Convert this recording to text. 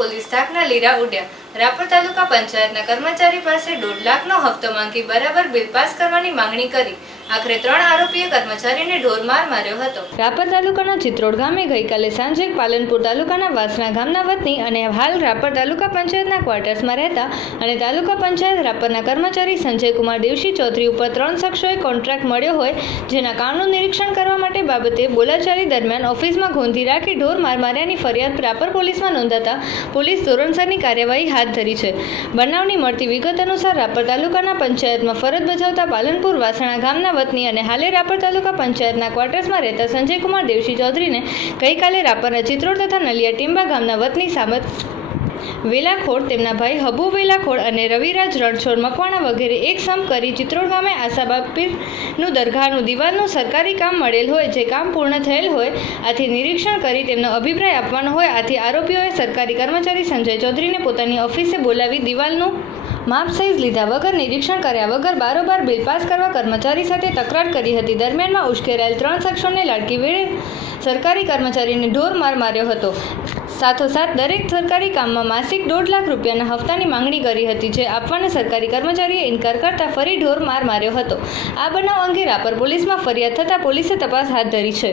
Police થાકના લીરા ઉડ્યા। Rapar તાલુકા પંચાયતના કર્મચારી પાસે 1.5 લાખનો હપ્તો માંગી બરાબર બિલ પાસ કરવાની માંગણી કરી। આખરે 3 આરોપીએ કર્મચારીને ઢોરમાર માર્યો હતો। રાપર તાલુકાના ચિત્રોડ ગામે ગઈકાલે સાંજે પાલનપુર તાલુકાના વાસણા ગામના વતની અને હાલ રાપર તાલુકા પંચાયતના ક્વાર્ટર્સમાં રહેતા અને તાલુકા પંચાયત રાપરના કર્મચારી સંજયકુમાર દેવશી ચૌધરી ઉપર 3 શખ્સોએ કોન્ટ્રાક્ટ મળ્યો હોય, જેના કામનું નિરીક્ષણ કરવા માટે બાબતે બોલાચાલી દરમિયાન ઓફિસમાં ગોંધી રાખી ઢોરમાર માર્યાની ફરિયાદ રાપર પોલીસમાં નોંધાતા પોલીસ ધોરણસરની કાર્યવાહી હાથ ધરી છે। બનાવની મળતી વિગત અનુસાર રાપર તાલુકાના પંચાયતમાં ફરજ બજાવતા પાલનપુર વાસણા ગામના વતની અને હાલે રાપર તાલુકા પંચાયતના ક્વાર્ટર્સમાં રહેતા સંજયકુમાર દેવશી ચૌધરીને ગઈકાલે રાપરના ચિત્રોડ તથા નલિયા ટીંબા ગામના વતની સામત વેલાખોડ, તેમના ભાઈ હબુ વેલાખોડ અને રવિરાજ રણછોડ મકવાણા વગેરે એક સમ કરી ચિત્રોડ ગામે આશાબા પીરનું દરગાહનું દિવાલનું સરકારી કામ મળેલ હોય, જે કામ પૂર્ણ થયેલ હોય, આથી નિરીક્ષણ કરી તેમનો અભિપ્રાય આપવાનો હોય। આથી આરોપીઓએ સરકારી કર્મચારી સંજય ચૌધરીને પોતાની ઓફિસે બોલાવી દિવાલનું માપ સાઇઝ લીધા વગર નિરીક્ષણ કર્યા વગર બારોબાર બિલ પાસ કરવા કર્મચારી સાથે તકરાર કરી હતી। દરમિયાનમાં ઉશ્કેરાયેલ 3 શખ્સોને લાડકી વેળે સરકારી કર્મચારીને ઢોરમાર માર્યો હતો। સાથોસાથ દરેક સરકારી કામમાં માસિક 1.5 લાખ રૂપિયાના હપ્તાની માંગણી કરી હતી, જે આપવાને સરકારી કર્મચારીએ ઇનકાર કરતા ફરી ઢોરમાર માર્યો હતો। આ બનાવ અંગે રાપર પોલીસમાં ફરિયાદ થતાં પોલીસે તપાસ હાથ ધરી છે।